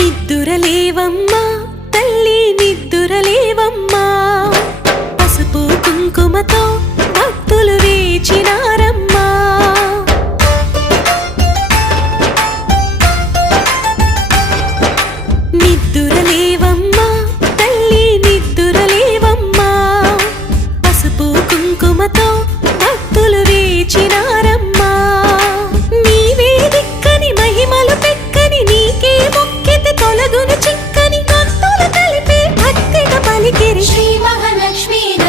నిద్దురలేవమ్మా. Sri Mahalakshmi